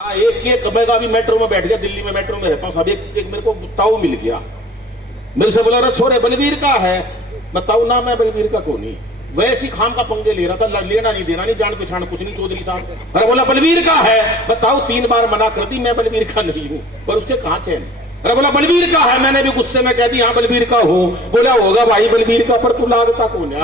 हाँ, एक मैं अभी मेट्रो में बैठ गया, दिल्ली में मेट्रो में रहता हूँ सब। एक मेरे को ताऊ मिल गया, मेरे से बोला, छोरे बलबीर का है। बताऊ ना, मैं बलबीर का को नहीं, वैसे ही खाम का पंगे ले रहा था, लेना नहीं देना नहीं, जान पहचान कुछ नहीं, चौधरी साहब। अरे बोला बलबीर का है। बताओ 3 बार मना कर दी, मैं बलबीर का नहीं हूँ, पर उसके कहाँ चैन। अरे बोला बलबीर का है, मैंने भी गुस्से में कह दी हाँ बलबीर का हो। बोला होगा भाई बलबीर का, पर तू लागता कौन है।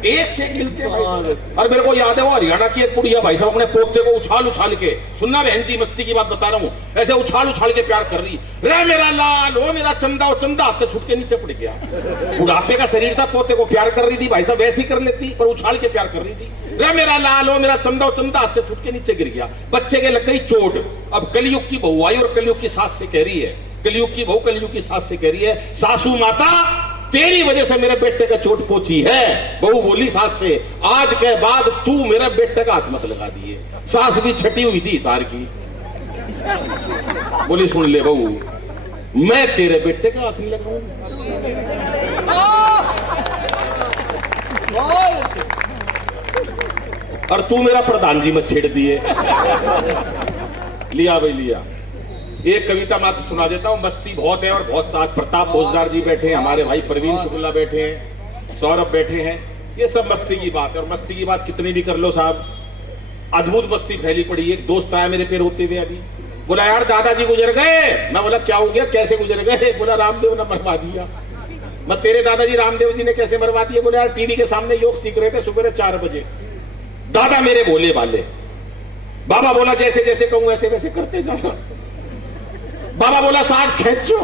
एक से मिलते हैं। और मेरे को याद है वो हरियाणा की एक बुढ़िया भाई साहब अपने पोते को उछाल उछाल के, सुनना बहन जी मस्ती की बात बता रहा हूँ, ऐसे उछाल उछाल के प्यार कर रही, रे मेरा लाल ओ मेरा चंदा, और चंदा हाथ से छूट के नीचे पड़ गया। बुढ़ापे का शरीर था, पोते को प्यार कर रही थी, भाई साहब वैसे ही कर लेती, पर उछाल के प्यार कर रही थी। रे मेरा लाल ओ मेरा चंदा, और चंदा हाथ से छूट के नीचे गिर गया। बच्चे के लग गई चोट। अब कलयुग की बहू आई और कलयुग की सास से कह रही है, कलयुग की बहू कलयुग की सास से कह रही है, सासू माता तेरी वजह से मेरे बेटे का चोट पहुंची है। बहू बोली सास से, आज के बाद तू मेरा बेटे का हाथ मत लगा दिए। सास भी छटी हुई थी सार की, बोली सुन ले बहू, मैं तेरे बेटे का हाथ नहीं लगाऊंगा, और तू मेरा प्रधान जी मत छेड़ दिए। लिया भाई लिया। एक कविता मात्र सुना देता हूं, मस्ती बहुत है और बहुत साथ। प्रताप फौजदार जी बैठे हैं, हमारे भाई प्रवीण शुक्ला बैठे हैं, सौरभ बैठे हैं, ये सब मस्ती की बात है। और मस्ती की बात कितनी भी कर लो साहब, अद्भुत मस्ती फैली पड़ी। एक दोस्त आया मेरे पैर होते हुए अभी, बोला यार दादाजी गुजर गए। मैं बोला क्या हो गया, कैसे गुजर गए। बोला रामदेव ने मरवा दिया। मैं तेरे दादाजी रामदेव जी ने कैसे मरवा दिया। बोले यार टीवी के सामने योग सीख रहे थे सुबह 4 बजे, दादा मेरे भोले वाले। बाबा बोला जैसे जैसे कहूं वैसे वैसे करते जाना। बाबा बोला सांस खींचो,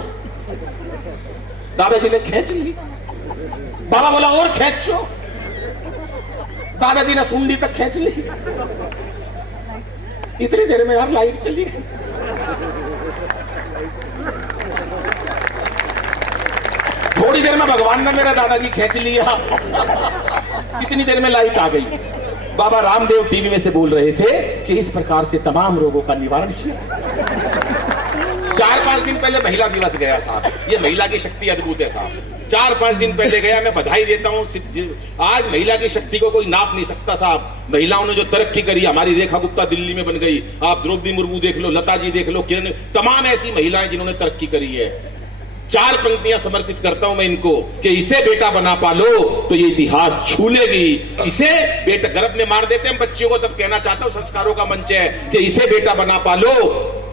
दादाजी ने खींच ली। बाबा बोला और खींचो, दादाजी ने सुंडी तक खींच ली। इतनी देर में यार लाइट चली गई। थोड़ी देर में भगवान ने मेरा दादाजी खींच लिया, इतनी देर में लाइट आ गई। बाबा रामदेव टीवी में से बोल रहे थे कि इस प्रकार से तमाम रोगों का निवारण किया। 4-5 दिन पहले महिला दिवस गया साहब, ये महिला की शक्ति अद्भुत है साहब। 4-5 दिन पहले गया, मैं बधाई देता हूँ। आज महिला की शक्ति को कोई नाप नहीं सकता साहब। महिलाओं ने जो तरक्की करी, हमारी रेखा गुप्ता दिल्ली में बन गई, आप द्रौपदी मुर्मू देख लो, लता जी देख लो, किरण, तमाम ऐसी महिलाएं जिन्होंने तरक्की करी है। 4 पंक्तियां समर्पित करता हूं मैं इनको कि इसे बेटा बना पालो तो ये इतिहास छू लेगी। इसे बेटा गर्भ में मार देते हैं बच्चियों को, तब कहना चाहता हूं संस्कारों का मंच है कि इसे बेटा बना पालो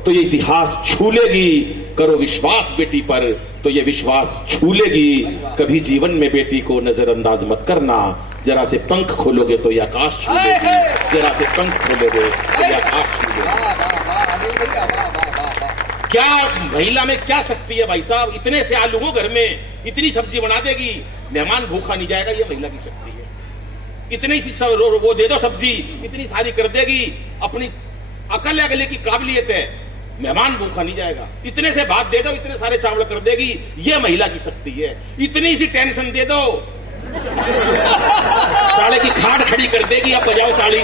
तो ये इतिहास छू लेगी। करो विश्वास बेटी पर तो ये विश्वास छू लेगी। कभी जीवन में बेटी को नजरअंदाज मत करना, जरा से पंख खोलोगे तो ये आकाश छू लेगी, जरा से पंख खोलोगे तो ये आकाश छू लेगी। क्या महिला में क्या शक्ति है भाई साहब, इतने से आलू हो घर में, इतनी सब्जी बना देगी, मेहमान भूखा नहीं जाएगा, ये महिला की शक्ति है। इतनी सी वो दे दो सब्जी, इतनी सारी कर देगी, अपनी अकल अगले की काबिलियत है, मेहमान भूखा नहीं जाएगा। इतने से भात दे दो, इतने सारे चावल कर देगी, ये महिला की शक्ति है। इतनी सी टेंशन दे दो, ताले की खाट खड़ी कर देगी, अब बजाओ ताली।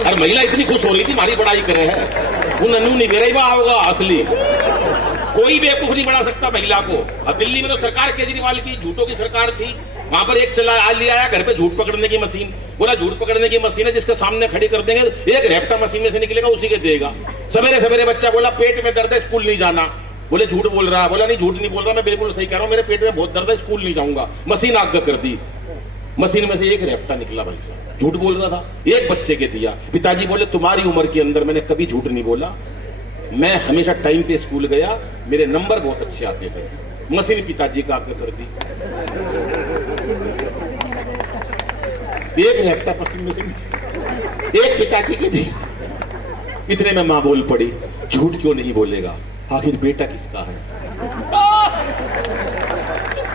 और महिला इतनी खुश हो रही थी, हमारी बड़ाई करे है, वो नन्नू नहीं बेरा होगा असली, कोई बेवकूफ नहीं बना सकता महिला को। अब दिल्ली में तो सरकार केजरीवाल की झूठों की सरकार थी, वहां पर एक चला लिया आया घर पे झूठ पकड़ने की मशीन। बोला झूठ पकड़ने की मशीन है, जिसके सामने खड़ी कर देंगे, एक रेप्टा मशीन में से निकलेगा उसी के देगा। सवेरे सवेरे बच्चा बोला पेट में दर्द है स्कूल नहीं जाना। बोले झूठ बोल रहा है। बोला नहीं झूठ नहीं बोल रहा, मैं बिल्कुल सही कह रहा हूँ, मेरे पेट में बहुत दर्द है, स्कूल नहीं जाऊंगा। मशीन आग कर दी, मशीन में से एक रेप्टा निकला भाई साहब, झूठ बोल रहा था, एक बच्चे के दिया। पिताजी बोले तुम्हारी उम्र के अंदर मैंने कभी झूठ नहीं बोला, मैं हमेशा टाइम पे स्कूल गया, मेरे नंबर बहुत अच्छे आते थे। मशीन पिताजी का आग कर दी, एक रेप्टा मशीन में से एक पिताजी की दी। इतने में मां बोल पड़ी, झूठ क्यों नहीं बोलेगा, आखिर बेटा किसका है।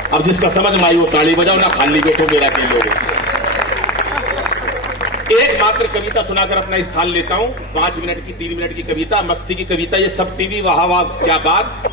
अब जिसका समझ में आई वो ताली बजाओ, ना खाली बैठो मेरा के लोग। एक मात्र कविता सुनाकर अपना स्थान लेता हूं, 5 मिनट की 3 मिनट की कविता, मस्ती की कविता, ये सब टीवी वाह वाह क्या बात।